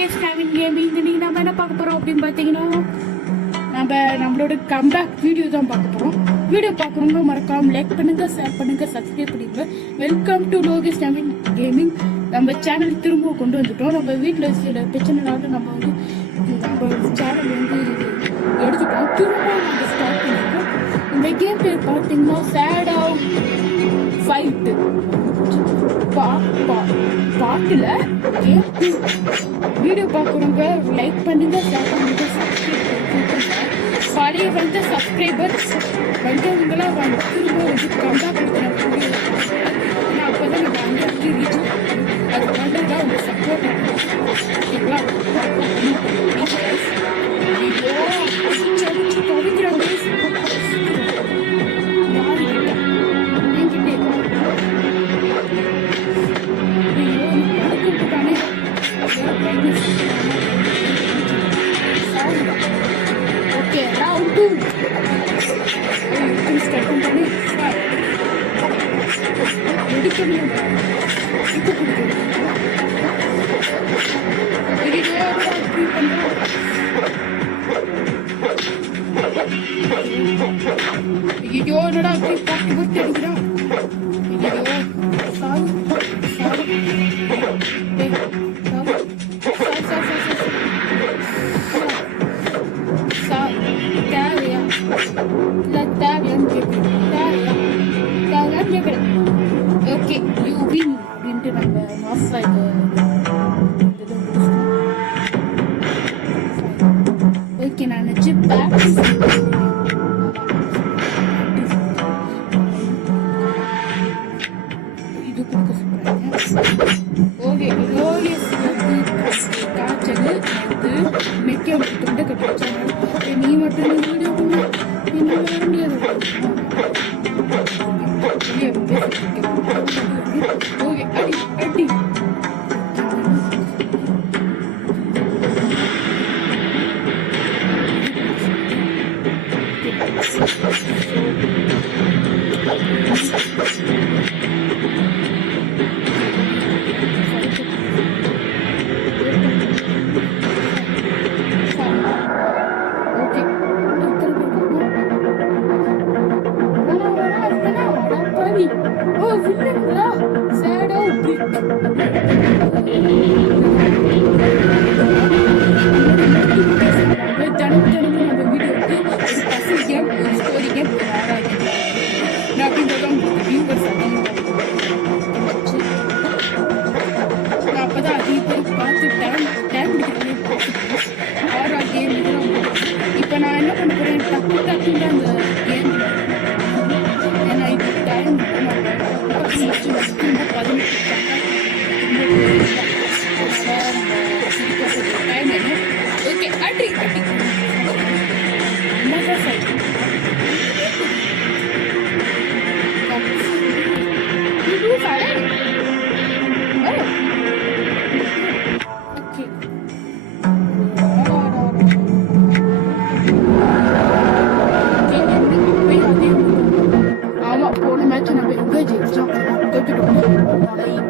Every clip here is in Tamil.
லோகேஷ் கேமிங் கேமிங் இன்னைக்கு நம்ம என்ன பார்க்க போறோம் அப்படின்னு பார்த்தீங்கன்னா நம்மளோட கம்பேக் வீடியோ தான் பார்க்க போறோம். வீடியோ பார்க்குறவங்க மறக்காம லைக் பண்ணுங்க, ஷேர் பண்ணுங்க, சப்ஸ்கிரைப் பண்ணிடுங்க. Welcome to Lokesh gaming gaming. நம்ம சேனல் திரும்ப கொண்டு வந்துட்டோம். நம்ம வீட்டில் சில பிரச்சனைனால நம்ம சேனல் எடுத்துட்டோம். திரும்ப நம்ம ஸ்டார்ட் பண்ணிருக்கோம். இந்த கேம் பேர் பார்த்தீங்கன்னா ஷேடோ ஃபைட் பாட்டுல வீடியோ பார்க்குறவங்க லைக் பண்ணுங்க, ஷேர் பண்ணுங்க, பழைய வந்து சப்ஸ்கிரைபர் வந்தவங்களாம் திரும்ப கம்பேக் கொடுக்குறேன். அப்போதான் நம்ம அங்கே ரீச் அது வந்ததுதான் உங்க சப்போர்ட் ஓகேங்களா. Okay, round 2. Start பண்ணி எடுக்கணும். இப்போ ஐயோ என்னடா அப்படி பாட்டு போட்டு அடிக்கிறான். ஓகே யூ வின் அப்படின்ட்டு நம்ம மாஸ் ஆயிட்டு ஓகே நான் நினச்சி பேக் இது கொடுக்க சொல்கிறாங்க. ஓகே லோகேஷ் காய்ச்சல் அது மெக்க தொண்டை கட்டி வச்சாங்க. நீ மட்டும் வீடியோ பண்ண என்னால் வர முடியாது. ஓகே அடி அடி ஓ வில்லங்களா ஷேடோ பிரிக் தினமும் நம்ம வீடியோ வந்து ஒரு பசில் கேம் ஒரு ஸ்டோரி கேம் ஒரு ஆராய்ச்சி நான் அப்படின்றதான் உங்களுக்கு வியூவர்ஸ் நான் அப்போ தான் அதிக பேர் பார்த்து டைம் பிடிக்கிறதே பார்த்துட்டு ஆரா கேம் இதெல்லாம் இப்போ நான் என்ன பண்ண போகிறேன் டக்குன்னு அந்த கேம் ஏன்னா இது டைம் ஓகே அடி அடி போன மேட்ச் நம்ம எங்கே ஜெயிச்சோம் தோத்துட்டோம்.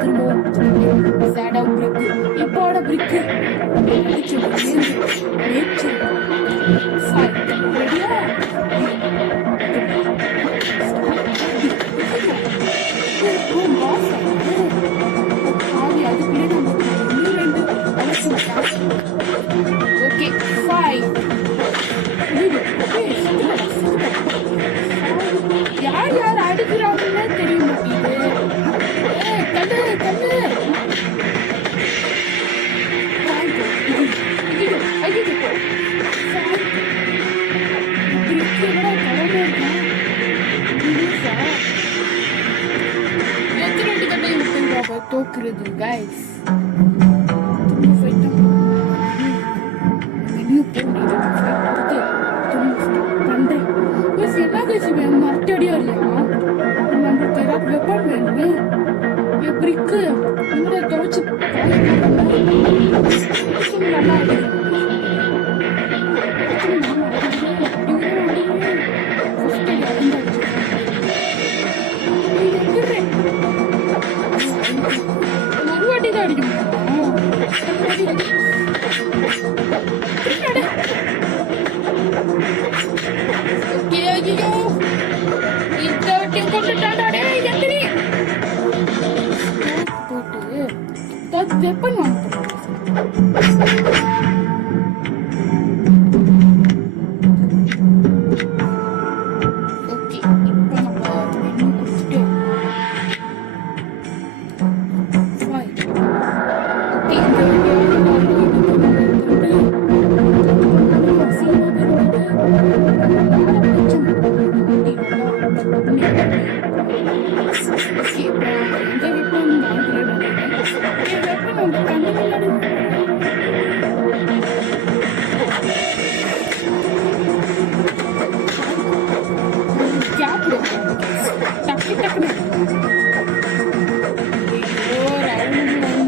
திரும்பவும் சேடா பிரிக்கு இப்போட பிரிக்கு ஓகே ஃபைவ் யார் யார் அடிக்கிறாங்கன்னு தெரிய மாட்டேங்குது. கண்ணு கண்ணு எத்தனை வாட்டி கண்ணை விட்டுங்க தோக்குறது கைஸ். மரத்தடியா இல்லையா நம்மளுக்கு ஏதாவது வெப்பன் வேணுமே. என் பிரிக்கு இங்கே துவைச்சு நல்லா ஒரு வாட்டி தான் அடிக்க முடியும். வாங்க ஓகே. இப்போ நம்ம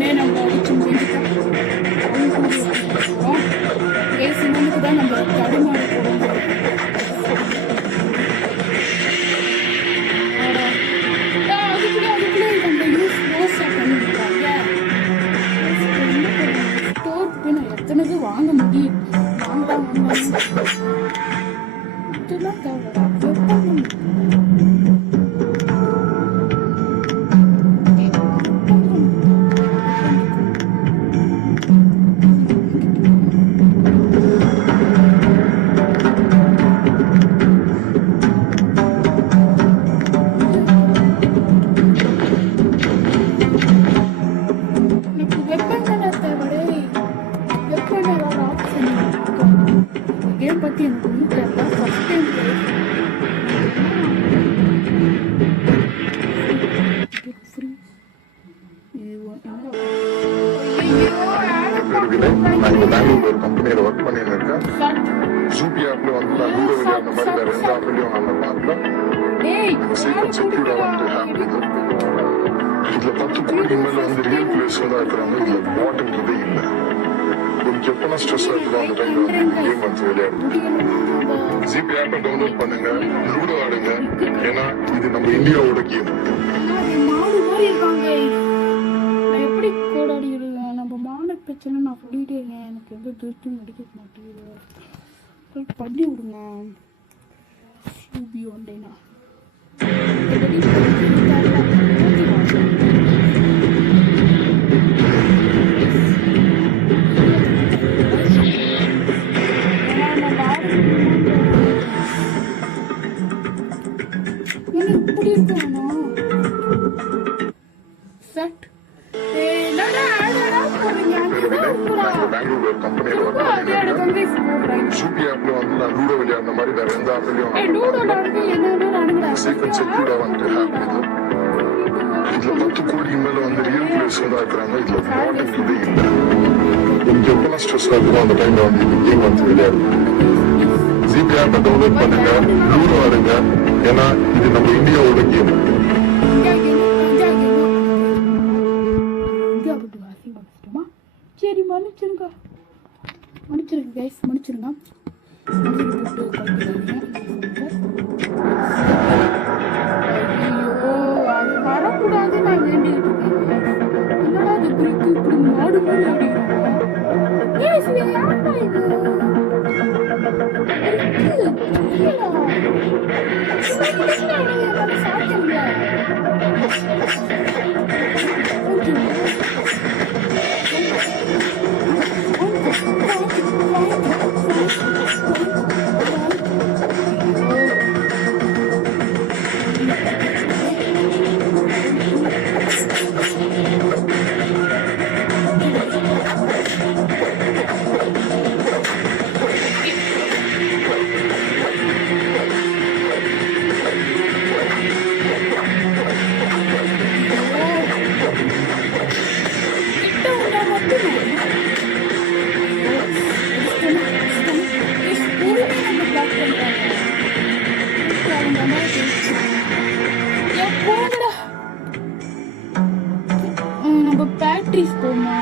மெனு கொடுத்துட்டு வாங்க முடியும். இதெல்லாம் தேவைடா. பத்தி எனக்கு ஒன்றும் தெரியல. ஃபர்ஸ்ட் டைம் கம்பெனியில ஒர்க் பண்ணிட்டு இருக்கேன். ஜூபி ஆப்ல வந்து நான் லூடோ விளையாடுற மாதிரி வேற எந்த ஆப்லயும் நான் பார்க்கல. சீக்கிரம் செக்யூர்டா வந்து ஆப் இது. இதுல 10 கோடி மேல வந்து ரியல் பிளேயர்ஸ் தான் இருக்கிறாங்க. இதுல பாட்டுன்றதே இல்லை. உங்களுக்கு எப்பனா ஸ்ட்ரெஸ் ஆகுதோ அந்த டைம்ல வந்து கேம் வந்து விளையாடுங்க. ஜிபி ஆப்பை டவுன்லோட் பண்ணுங்க, லூடோ ஆடுங்க. ஏன்னா இது நம்ம இந்தியாவோட கேம். எப்படி கோடாடி இருக்கேன் நம்ம மான பிரச்சனை. நான் சொல்லிட்டே இருக்கேன், எனக்கு எந்த திருத்தும் நடிக்க மாட்டேங்குது. பண்ணி விடுங்க ஷூபி ஒன்றைனா இப்படி இருக்கானா செட் பெங்களூர் கம்பெனியில ஒர்க் பண்ணிருக்கேன். ஜூபி ஆப்ல வந்து நான் லூடோ விளையாடுற மாதிரி வேற எந்த ஆப்லயும் சீக்கிரம் செக்யூர்டா வந்து ஆப் இது. இதுல 10 கோடி மேல வந்து ரியல் பிளேயர்ஸ் தான் இருக்கிறாங்க. இதுல பாட்டுன்றதே இல்லை. உங்களுக்கு எப்பெல்லாம் ஸ்ட்ரெஸ் ஆகுதோ அந்த டைம்ல வந்து இந்த கேம் வந்து விளையாடுங்க. ஜிபி ஆப்பை டவுன்லோட் பண்ணுங்க, லூடோ ஆடுங்க. ஏன்னா இது நம்ம இந்தியாவோட கேம். சரி மன்னிச்சிருங்க கைஸ், மன்னிச்சிருங்க. அது வரக்கூடாது நான் வேண்டிட்டு இருக்கேன். என்னடா அது பிரிக்கு இப்படி மாடு மாதிரி அடிக்கிறாங்க. நம்ம பேட்ரிஸ் போமா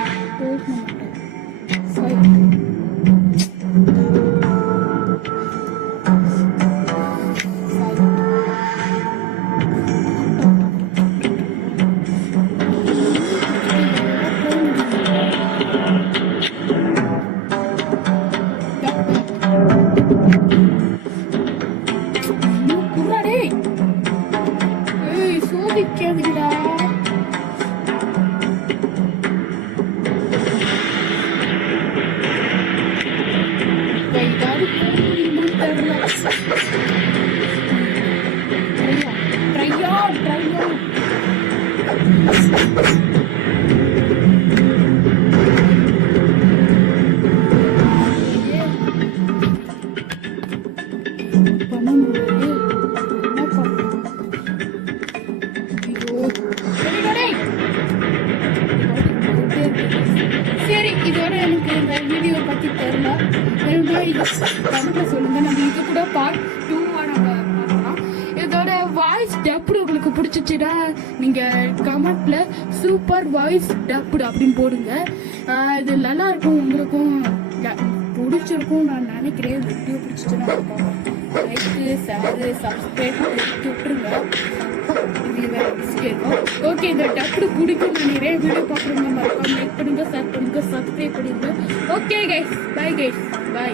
சோதிக்காதீங்களா. இதோட எனக்கு இந்த வீடியோ பத்தி தெரியல. வேணும்னா இது கமெண்ட்ல சொல்லுங்க. நம்ம இது கூட பார்ட் 2 நம்ம பார்க்கலாம். இதோட வாய்ஸ் டப்டு உங்களுக்கு பிடிச்சிச்சுன்னா நீங்க கமெண்ட்ல சூப்பர் வாய்ஸ் டப்டு அப்படின்னு போடுங்க. இது நல்லா இருக்கும், உங்களுக்கும் பிடிச்சிருக்கும் நான் நினைக்கிறேன். வீடியோ பிடிச்சிச்சுன்னா லைக்கு ஷேரு சப்ஸ்கிரைப் விட்டுருங்க. ஓகே, இந்த டப்டு பிடிக்கும் நினைக்கிறேன். வீடியோ பார்க்குறவங்க மறக்காம லைக் பண்ணுங்க, ஷேர் பண்ணுங்க, சப்ஸ்கிரைப் பண்ணுங்க. Okay guys, bye guys, by.